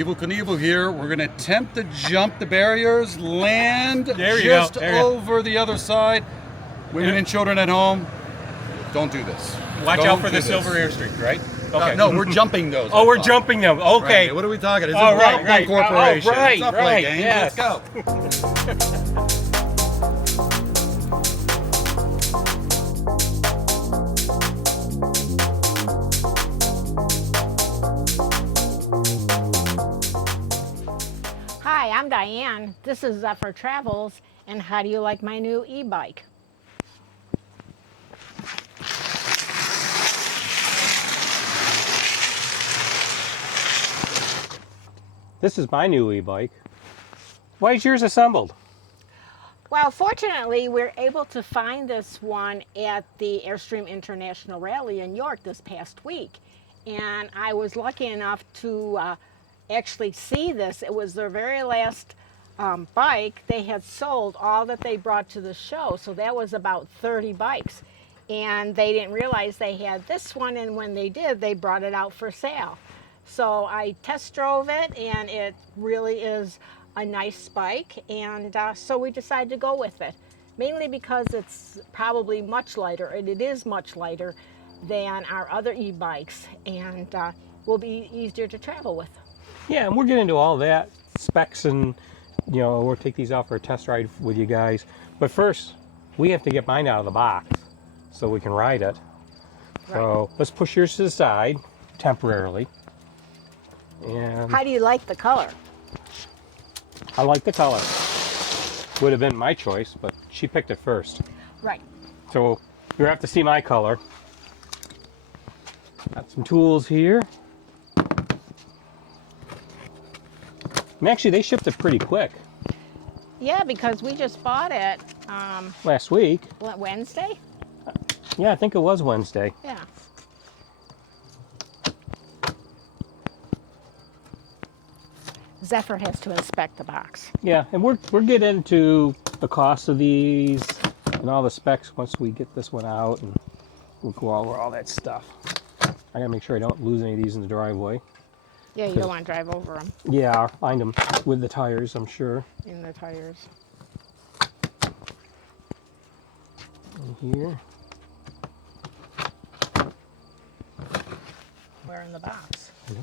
Evel Knievel here. We're going to attempt to jump the barriers, land just over the other side. Women and children at home, don't do this. Watch out for the silver Airstream, right? Okay. No, we're jumping those. Oh, we're jumping them. Okay. Right. What are we talking? It's Oh, a right, Blaupunkt Corporation. Oh, right, It's up right. gang. Yes. Let's go. Hi, I'm Diane. This is Zephyr Travels, and how do you like my new e-bike? This is my new e-bike. Why is yours assembled? Well, fortunately, we're able to find this one at the Airstream International Rally in York this past week. And I was lucky enough to actually see this. It was their very last bike. They had sold all that they brought to the show, so that was about 30 bikes. And they didn't realize they had this one, and when they did, they brought it out for sale. So I test drove it, and it really is a nice bike, and so we decided to go with it, mainly because it's probably much lighter, and it is much lighter than our other e-bikes, and will be easier to travel with. Yeah, and we'll get into all that, specs, and we'll take these out for a test ride with you guys. But first, we have to get mine out of the box so we can ride it. Right. So let's push yours to the side temporarily. And how do you like the color? I like the color. Would have been my choice, but she picked it first. Right. So you have to see my color. Got some tools here. And actually, they shipped it pretty quick. Yeah, because we just bought it last week. Wednesday? Yeah, I think it was Wednesday. Yeah. Zephyr has to inspect the box. Yeah, and we're getting into the cost of these and all the specs once we get this one out, and we'll go over all that stuff. I gotta make sure I don't lose any of these in the driveway. Yeah, you don't want to drive over them. Yeah, I'll find them with the tires, I'm sure. In the tires. And here. Where in the box? Mm-hmm.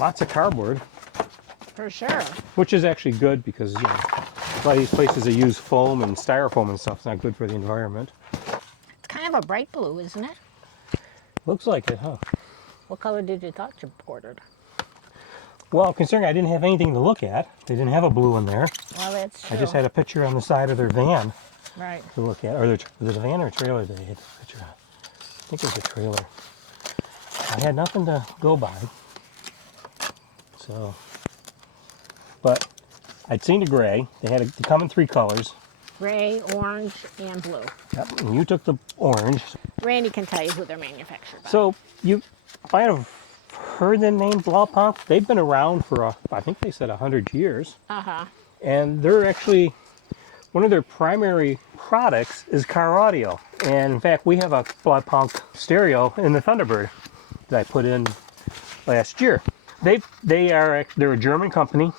Lots of cardboard. For sure. Which is actually good because, a lot of these places that use foam and styrofoam and stuff is not good for the environment. It's kind of a bright blue, isn't it? Looks like it, huh? What color did you thought you ordered? Well, considering I didn't have anything to look at, they didn't have a blue in there. Well, that's true. I just had a picture on the side of their van right. to look at. Or was it a van or a trailer they had a picture on? I think it was a trailer. I had nothing to go by. So, but I'd seen the gray. They come in 3 colors. Gray, orange, and blue. Yep, and you took the orange. Randy can tell you who they're manufactured by. So you might have heard the name Blaupunkt. They've been around for, I think they said 100 years. Uh-huh. And they're actually, one of their primary products is car audio. And in fact, we have a Blaupunkt stereo in the Thunderbird that I put in last year. They're a German company.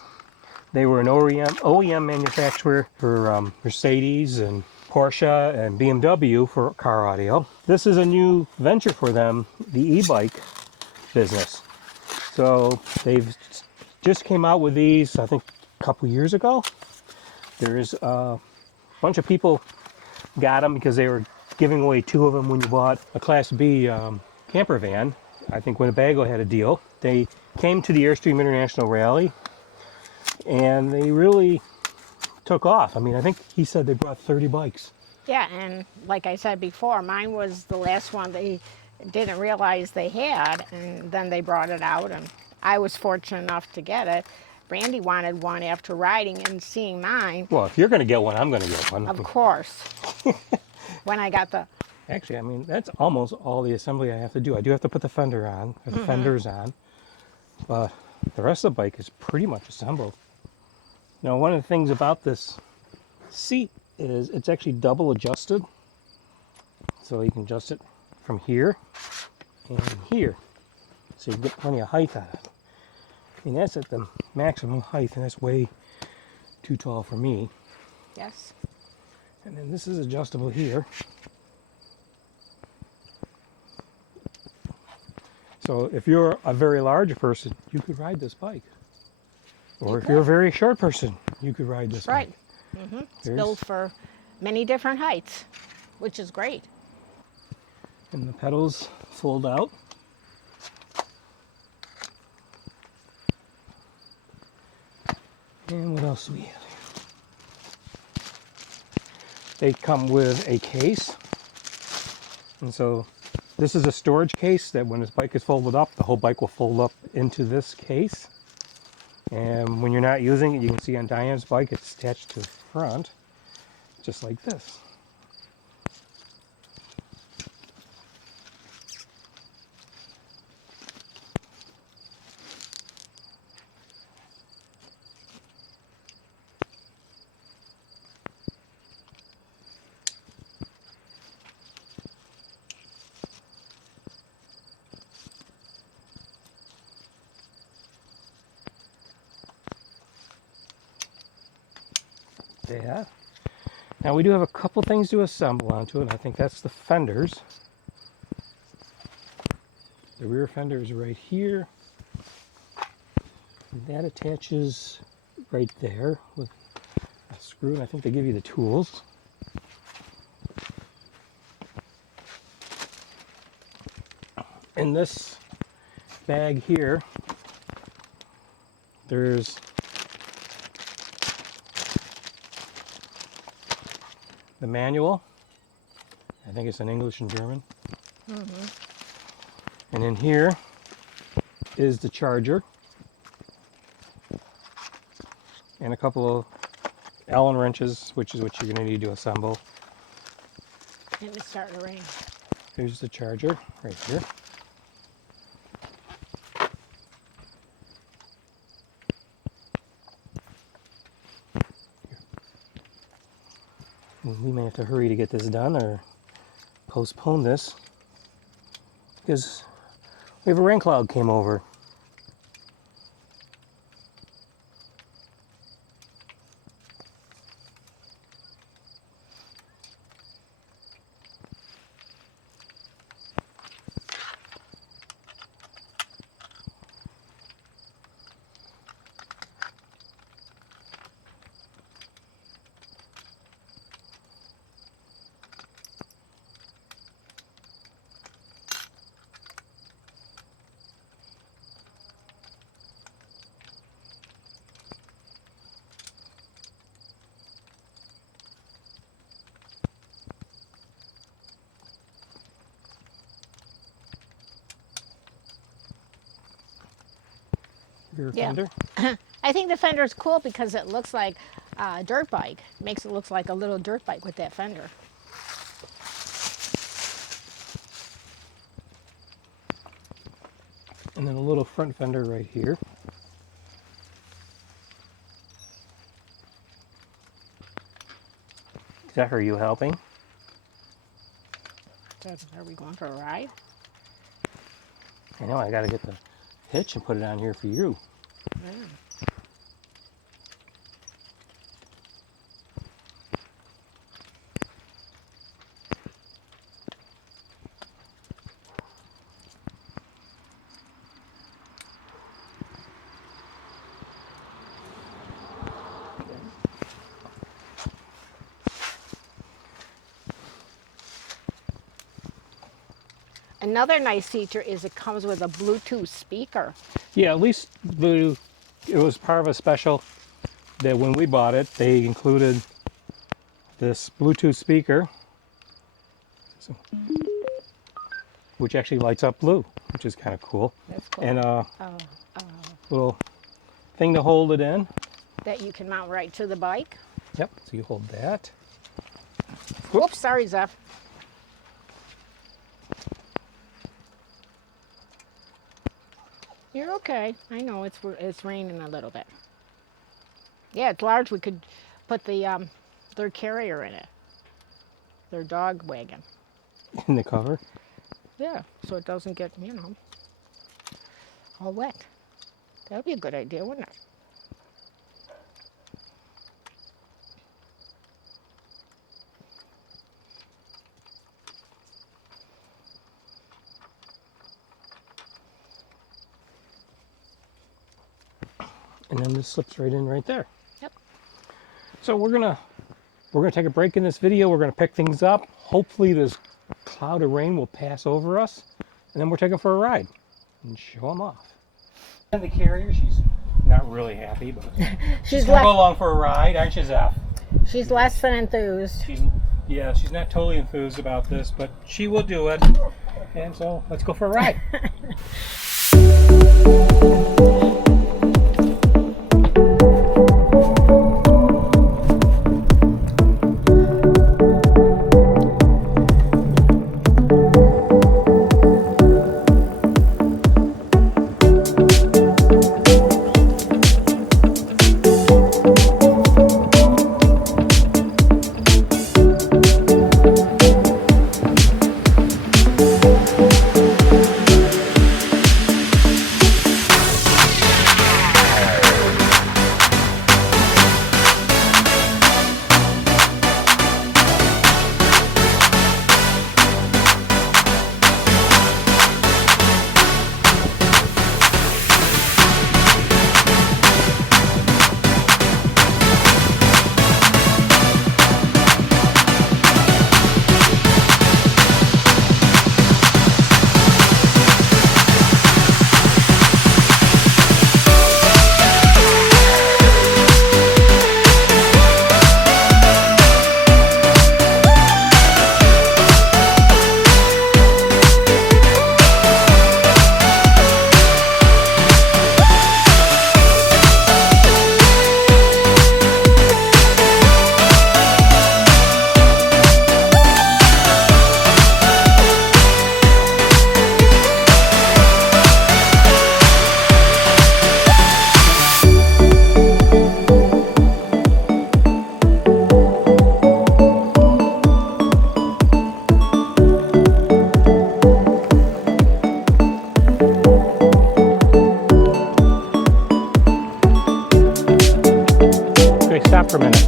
They were an OEM manufacturer for Mercedes and Porsche and BMW for car audio. This is a new venture for them, the e-bike business. So they've just came out with these, I think, a couple years ago. There's a bunch of people got them because they were giving away 2 of them when you bought a Class B camper van. I think Winnebago had a deal. They came to the Airstream International Rally, and they really took off. I mean, I think he said they brought 30 bikes. Yeah, and like I said before, mine was the last one they didn't realize they had, and then they brought it out, and I was fortunate enough to get it. Randy wanted one after riding and seeing mine. Well, if you're going to get one, I'm going to get one. Of course. When I got the Actually, I mean, that's almost all the assembly I have to do. I do have to put the fender on, or the fenders on, but the rest of the bike is pretty much assembled. Now, one of the things about this seat is it's actually double adjusted. So you can adjust it from here and here. So you can get plenty of height on it. I mean, that's at the maximum height, and that's way too tall for me. Yes. And then this is adjustable here. So if you're a very large person, you could ride this bike. Or if you're a very short person, you could ride this Right. bike. It's built for many different heights, which is great. And the pedals fold out. And what else do we have here? They come with a case. And so this is a storage case that when this bike is folded up, the whole bike will fold up into this case. And when you're not using it, you can see on Diane's bike, it's attached to the front, just like this. Yeah. Now we do have a couple things to assemble onto it, and I think that's the fenders. The rear fender is right here. And that attaches right there with a screw, and I think they give you the tools. In this bag here, there's the manual. I think it's in English and German. And in here is the charger and a couple of Allen wrenches, which is what you're going to need to assemble. And it's starting to rain. Here's the charger right here. We may have to hurry to get this done or postpone this because we have a rain cloud came over. Rear fender. I think the fender is cool because it looks like a dirt bike. Makes it look like a little dirt bike with that fender. And then a little front fender right here. Zephyr, are you helping? Are we going for a ride? I know, I gotta get the hitch and put it on here for you. Another nice feature is it comes with a Bluetooth speaker. Yeah, at least it was part of a special that when we bought it, they included this Bluetooth speaker, which actually lights up blue, which is kind of cool. That's cool. And a little thing to hold it in. That you can mount right to the bike. Yep, so you hold that. Whoops, sorry, Zeph. You're okay. I know it's raining a little bit. Yeah, it's large. We could put their carrier in it, their dog wagon. In the cover. Yeah, so it doesn't get, all wet. That'd be a good idea, wouldn't it? And then this slips right in right there. Yep. So we're gonna take a break in this video. We're gonna pick things up. Hopefully this cloud of rain will pass over us, and then we're taking for a ride and show them off. And the carrier, she's not really happy, but she's gonna go along for a ride, aren't you, Zeph? She's less than enthused. She's not totally enthused about this, but she will do it. And so let's go for a ride. Stop for a minute.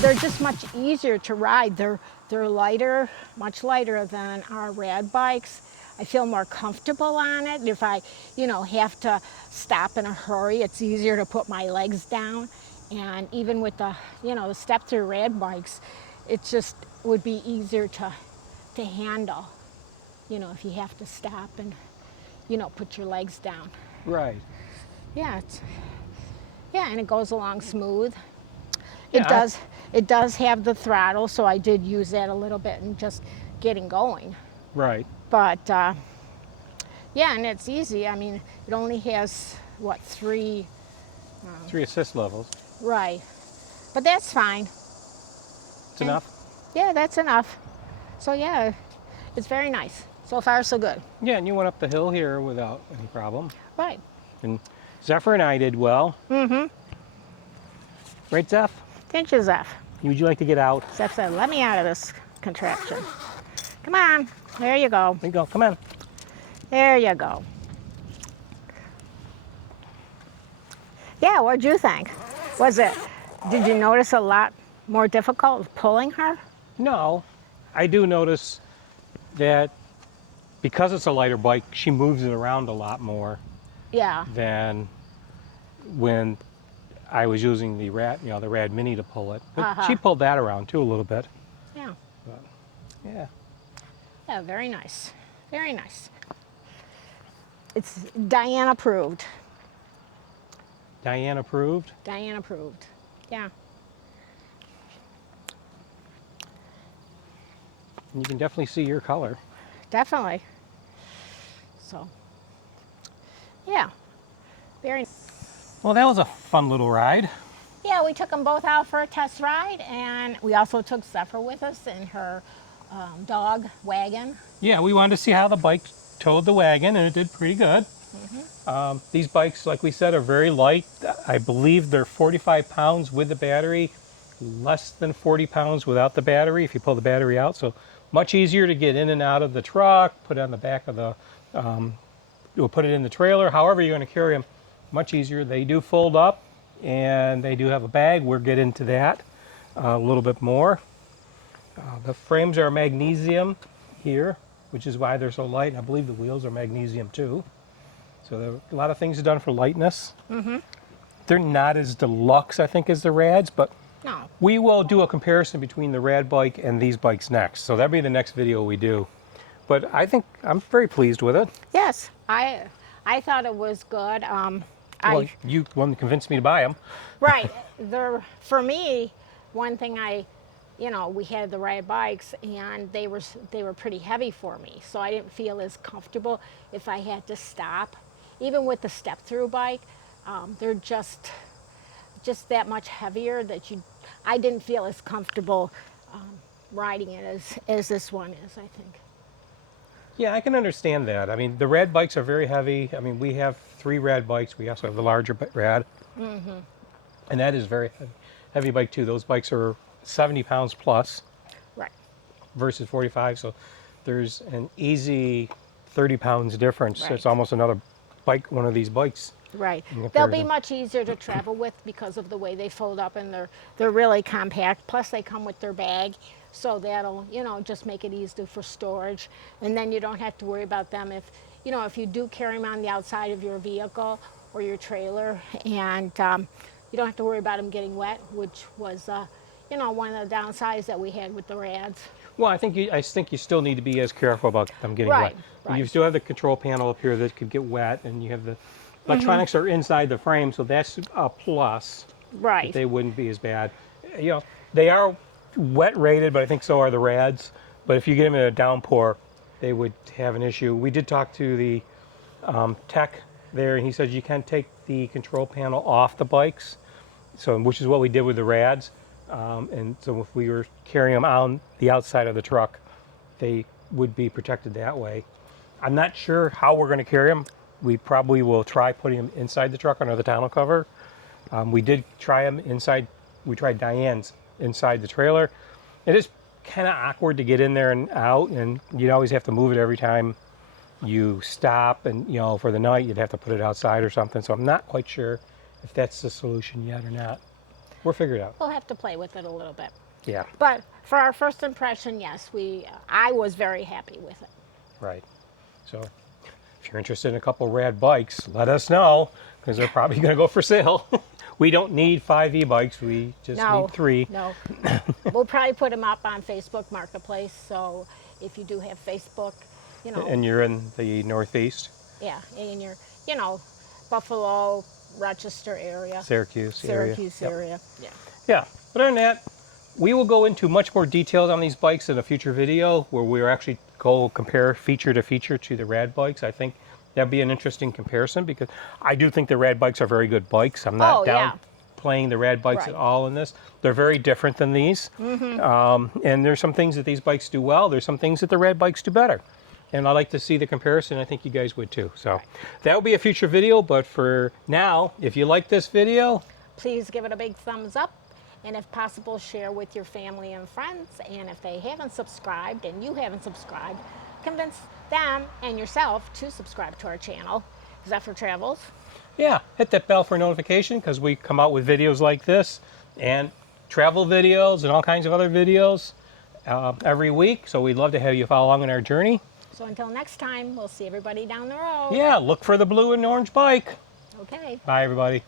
They're just much easier to ride. They're lighter, much lighter than our RAD bikes. I feel more comfortable on it. If I, have to stop in a hurry, it's easier to put my legs down. And even with the, the step-through RAD bikes, it just would be easier to handle, if you have to stop and, put your legs down. Right. Yeah, and it goes along smooth. Yeah, It does have the throttle, so I did use that a little bit in just getting going. Right. But yeah, and it's easy. I mean, it only has what, three 3 assist levels. right. But that's fine. It's enough? Yeah, that's enough. So yeah, it's very nice. So far, so good. Yeah, and you went up the hill here without any problem. Right. And Zephyr and I did well. Mm-hmm. Right, Zeph? Didn't you, Zeph? Would you like to get out? Zeph said, let me out of this contraption. Come on. There you go. There you go. Come on. There you go. Yeah, what'd you think? Did you notice a lot more difficult pulling her? No. I do notice that because it's a lighter bike, she moves it around a lot more Yeah. than when I was using the RAD, the RAD Mini to pull it. But she pulled that around too a little bit. Yeah. But, yeah. Yeah, very nice. Very nice. It's Diane approved. Diane approved? Diane approved. Yeah. You can definitely see your color. Definitely. So, yeah. Very nice. Well, that was a fun little ride. Yeah, we took them both out for a test ride, and we also took Zephyr with us in her dog wagon. Yeah, we wanted to see how the bike towed the wagon, and it did pretty good. These bikes, like we said, are very light. I believe they're 45 pounds with the battery, less than 40 pounds without the battery if you pull the battery out. So much easier to get in and out of the truck, put it on the back of the, you'll put it in the trailer, however you're going to carry them, much easier. They do fold up, and they do have a bag. We'll get into that a little bit more. The frames are magnesium here, which is why they're so light. And I believe the wheels are magnesium too. So there are a lot of things done for lightness. They're not as deluxe, I think, as the RADs, but No. we will do a comparison between the RAD bike and these bikes next. So that'll be the next video we do. But I think I'm very pleased with it. Yes, I thought it was good. Well, you one that convinced me to buy them. Right. For me, one thing we had the RAD bikes, and they were pretty heavy for me, so I didn't feel as comfortable if I had to stop. Even with the step-through bike, they're just that much heavier that I didn't feel as comfortable riding it as this one is, I think. Yeah, I can understand that. I mean, the RAD bikes are very heavy. I mean, we have 3 RAD bikes. We also have the larger RAD. And that is very heavy bike too. Those bikes are 70 pounds plus. Right. Versus 45. So there's an easy 30 pounds difference. Right. It's almost another bike, one of these bikes. Right. in They'll be comparison. much easier to travel with because of the way they fold up, and they're really compact. Plus they come with their bag, so that'll just make it easy for storage. And then you don't have to worry about them if you do carry them on the outside of your vehicle or your trailer, and you don't have to worry about them getting wet, which was one of the downsides that we had with the RADs. Well, I think you still need to be as careful about them getting Right, wet. right. You still have the control panel up here that could get wet, and you have the electronics are inside the frame, so that's a plus. Right. They wouldn't be as bad. They are wet rated, but I think so are the RADs. But if you get them in a downpour, they would have an issue. We did talk to the tech there, and he said you can take the control panel off the bikes, which is what we did with the RADs. And so if we were carrying them on the outside of the truck, they would be protected that way. I'm not sure how we're going to carry them. We probably will try putting them inside the truck under the tonneau cover. We did try them inside. We tried Diane's inside the trailer. It is kind of awkward to get in there and out, and you'd always have to move it every time you stop, and for the night you'd have to put it outside or something. So I'm not quite sure if that's the solution yet or not. We'll figure it out. We'll have to play with it a little bit. Yeah. But for our first impression, yes, I was very happy with it. Right. So if you're interested in a couple RAD bikes, let us know, because they're probably going to go for sale. We don't need 5 e-bikes. We just need 3. No. We'll probably put them up on Facebook Marketplace. So if you do have Facebook, And you're in the Northeast? Yeah, in your, Buffalo, Rochester area. Syracuse area. area. Yeah. Yeah. But other than that, we will go into much more details on these bikes in a future video where we'll actually go compare feature to feature to the RAD bikes. I think that'd be an interesting comparison because I do think the RAD bikes are very good bikes. I'm not downplaying the RAD bikes at all in this. They're very different than these. And there's some things that these bikes do well. There's some things that the RAD bikes do better. And I like to see the comparison. I think you guys would too. So that will be a future video. But for now, if you like this video, please give it a big thumbs up. And if possible, share with your family and friends. And if they haven't subscribed and you haven't subscribed, convince them and yourself to subscribe to our channel, Zephyr Travels. Yeah, hit that bell for notification because we come out with videos like this and travel videos and all kinds of other videos every week. So we'd love to have you follow along on our journey. So until next time, we'll see everybody down the road. Yeah, look for the blue and orange bike. Okay. Bye, everybody.